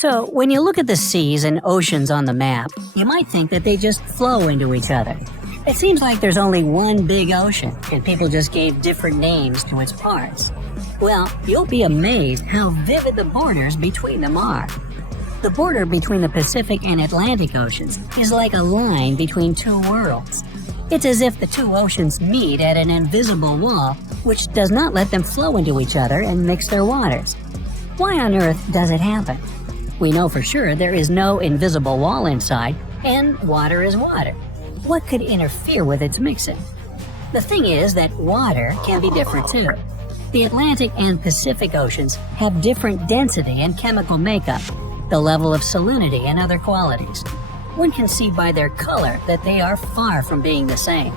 So, when you look at the seas and oceans on the map, you might think that they just flow into each other. It seems like there's only one big ocean, and people just gave different names to its parts. Well, you'll be amazed how vivid the borders between them are. The border between the Pacific and Atlantic Oceans is like a line between two worlds. It's as if the two oceans meet at an invisible wall, which does not let them flow into each other and mix their waters. Why on earth does it happen? We know for sure there is no invisible wall inside, and water is water. What could interfere with its mixing? The thing is that water can be different too. The Atlantic and Pacific Oceans have different density and chemical makeup, the level of salinity and other qualities. One can see by their color that they are far from being the same.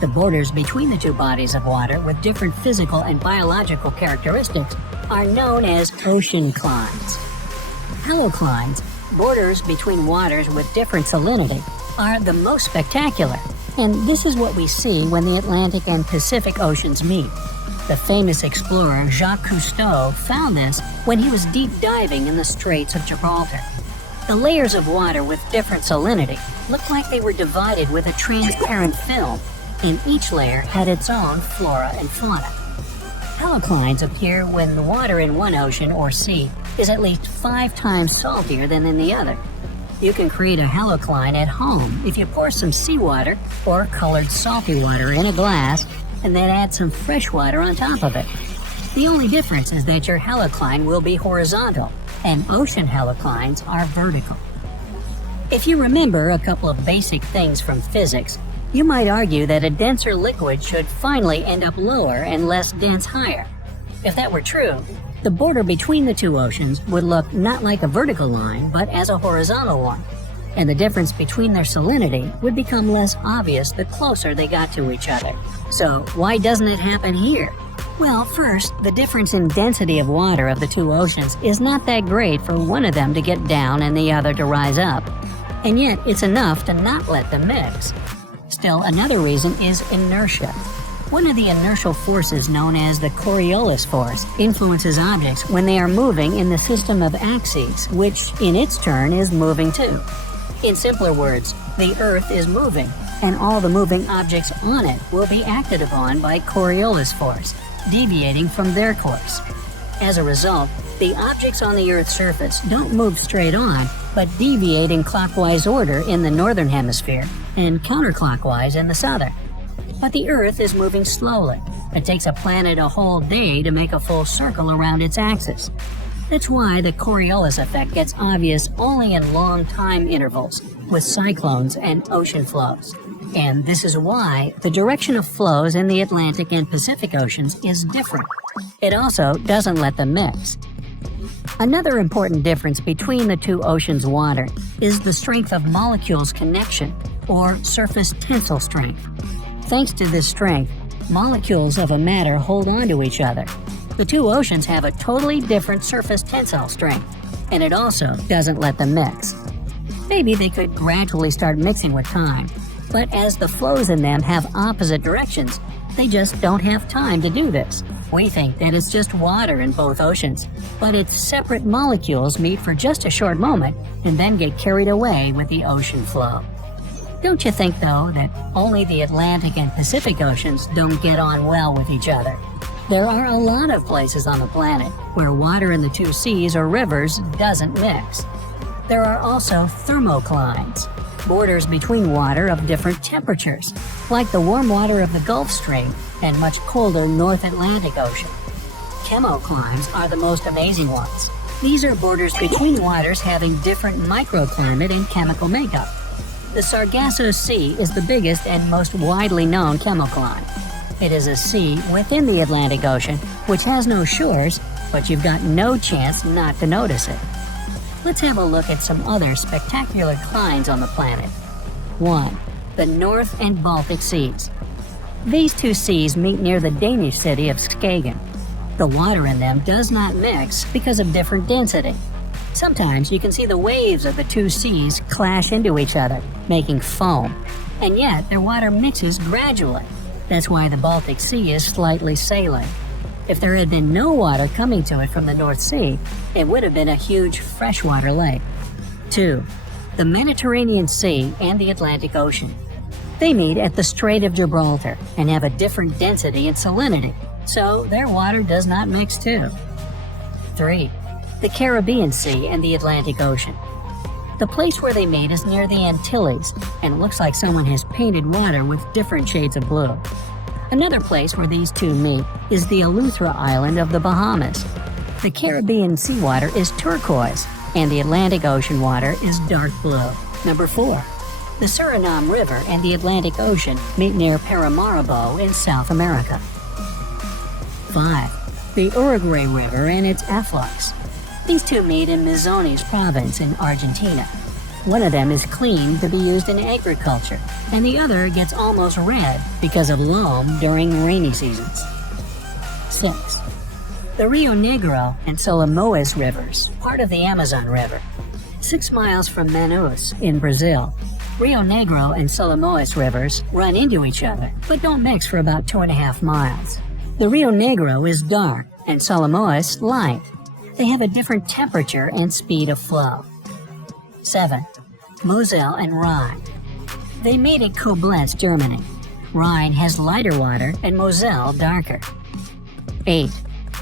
The borders between the two bodies of water with different physical and biological characteristics are known as ocean climes. Haloclines, borders between waters with different salinity, are the most spectacular, and this is what we see when the Atlantic and Pacific Oceans meet. The famous explorer Jacques Cousteau found this when he was deep diving in the Straits of Gibraltar. The layers of water with different salinity looked like they were divided with a transparent film, and each layer had its own flora and fauna. Haloclines appear when the water in one ocean or sea is at least 5 times saltier than in the other. You can create a halocline at home if you pour some seawater or colored salty water in a glass and then add some fresh water on top of it. The only difference is that your halocline will be horizontal and ocean haloclines are vertical. If you remember a couple of basic things from physics, you might argue that a denser liquid should finally end up lower and less dense higher. If that were true, the border between the two oceans would look not like a vertical line, but as a horizontal one, and the difference between their salinity would become less obvious the closer they got to each other. So why doesn't it happen here? Well, first, the difference in density of water of the two oceans is not that great for one of them to get down and the other to rise up, and yet it's enough to not let them mix. Still, another reason is inertia. One of the inertial forces known as the Coriolis force influences objects when they are moving in the system of axes, which in its turn is moving too. In simpler words, the Earth is moving, and all the moving objects on it will be acted upon by Coriolis force, deviating from their course. As a result, the objects on the Earth's surface don't move straight on, but deviate in clockwise order in the northern hemisphere and counterclockwise in the southern. But the Earth is moving slowly. It takes a planet a whole day to make a full circle around its axis. That's why the Coriolis effect gets obvious only in long time intervals, with cyclones and ocean flows. And this is why the direction of flows in the Atlantic and Pacific Oceans is different. It also doesn't let them mix. Another important difference between the two oceans' water is the strength of molecules' connection, or surface tensile strength. Thanks to this strength, molecules of a matter hold on to each other. The two oceans have a totally different surface tensile strength, and it also doesn't let them mix. Maybe they could gradually start mixing with time, but as the flows in them have opposite directions, they just don't have time to do this. We think that it's just water in both oceans, but its separate molecules meet for just a short moment and then get carried away with the ocean flow. Don't you think, though, that only the Atlantic and Pacific Oceans don't get on well with each other? There are a lot of places on the planet where water in the two seas or rivers doesn't mix. There are also thermoclines, borders between water of different temperatures, like the warm water of the Gulf Stream and much colder North Atlantic Ocean. Chemoclimes are the most amazing ones. These are borders between waters having different microclimate and chemical makeup. The Sargasso Sea is the biggest and most widely known chemocline. It is a sea within the Atlantic Ocean, which has no shores, but you've got no chance not to notice it. Let's have a look at some other spectacular clines on the planet. 1. The North and Baltic Seas. These two seas meet near the Danish city of Skagen. The water in them does not mix because of different density. Sometimes you can see the waves of the two seas clash into each other, making foam, and yet their water mixes gradually. That's why the Baltic Sea is slightly saline. If there had been no water coming to it from the North Sea, it would have been a huge freshwater lake. 2. The Mediterranean Sea and the Atlantic Ocean. They meet at the Strait of Gibraltar and have a different density and salinity, so their water does not mix too. 3. The Caribbean Sea and the Atlantic Ocean. The place where they meet is near the Antilles, and it looks like someone has painted water with different shades of blue. Another place where these two meet is the Eleuthera Island of the Bahamas. The Caribbean seawater is turquoise, and the Atlantic Ocean water is dark blue. Number 4. The Suriname River and the Atlantic Ocean meet near Paramaribo in South America. 5. The Uruguay River and its afflux. These two meet in Misiones province in Argentina. One of them is clean to be used in agriculture, and the other gets almost red because of loam during rainy seasons. 6. The Rio Negro and Solimões rivers, part of the Amazon River. 6 miles from Manaus in Brazil, Rio Negro and Solimões rivers run into each other, but don't mix for about 2.5 miles. The Rio Negro is dark and Solimões light. They have a different temperature and speed of flow. 7. Moselle and Rhine. They meet at Koblenz, Germany. Rhine has lighter water and Moselle darker. 8.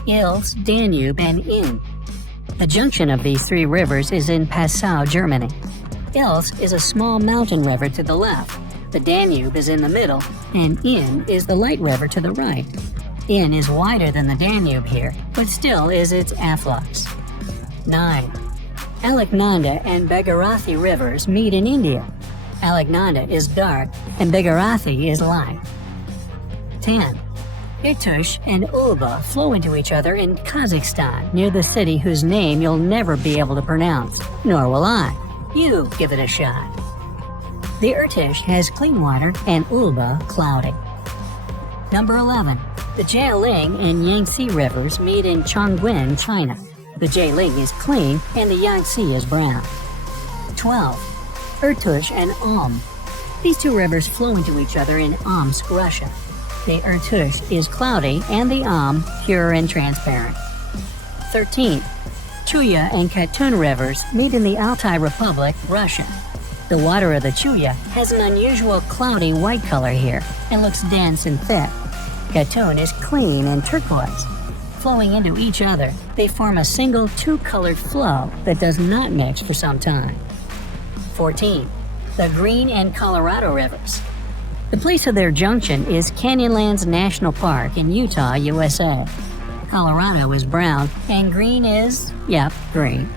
Ilz, Danube, and Inn. The junction of these 3 rivers is in Passau, Germany. Ilz is a small mountain river to the left. The Danube is in the middle, and Inn is the light river to the right. Inn is wider than the Danube here, but still is its afflux. 9. Alaknanda and Bhagirathi rivers meet in India. Alaknanda is dark, and Bhagirathi is light. 10. Irtysh and Ulba flow into each other in Kazakhstan, near the city whose name you'll never be able to pronounce, nor will I. You give it a shot. The Irtysh has clean water and Ulba cloudy. Number 11. The Jialing and Yangtze rivers meet in Chongqing, China. The Jialing is clean and the Yangtze is brown. 12. Irtysh and Om. These 2 rivers flow into each other in Omsk, Russia. The Irtysh is cloudy and the Om pure and transparent. 13. Chuya and Katun rivers meet in the Altai Republic, Russia. The water of the Chuya has an unusual cloudy white color here and looks dense and thick. Katun is clean and turquoise. Flowing into each other, they form a single 2-colored flow that does not mix for some time. 14. The Green and Colorado rivers. The place of their junction is Canyonlands National Park in Utah, USA. Colorado is brown, and green is, green.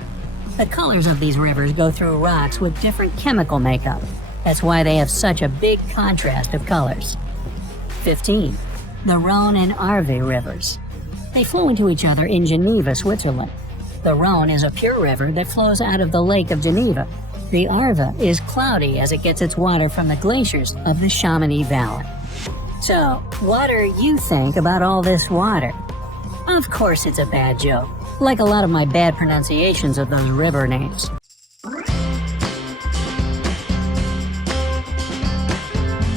The colors of these rivers go through rocks with different chemical makeup. That's why they have such a big contrast of colors. 15. The Rhone and Arve rivers. They flow into each other in Geneva, Switzerland. The Rhone is a pure river that flows out of the Lake of Geneva. The Arve is cloudy as it gets its water from the glaciers of the Chamonix Valley. So, what do you think about all this water? Of course it's a bad joke, like a lot of my bad pronunciations of those river names.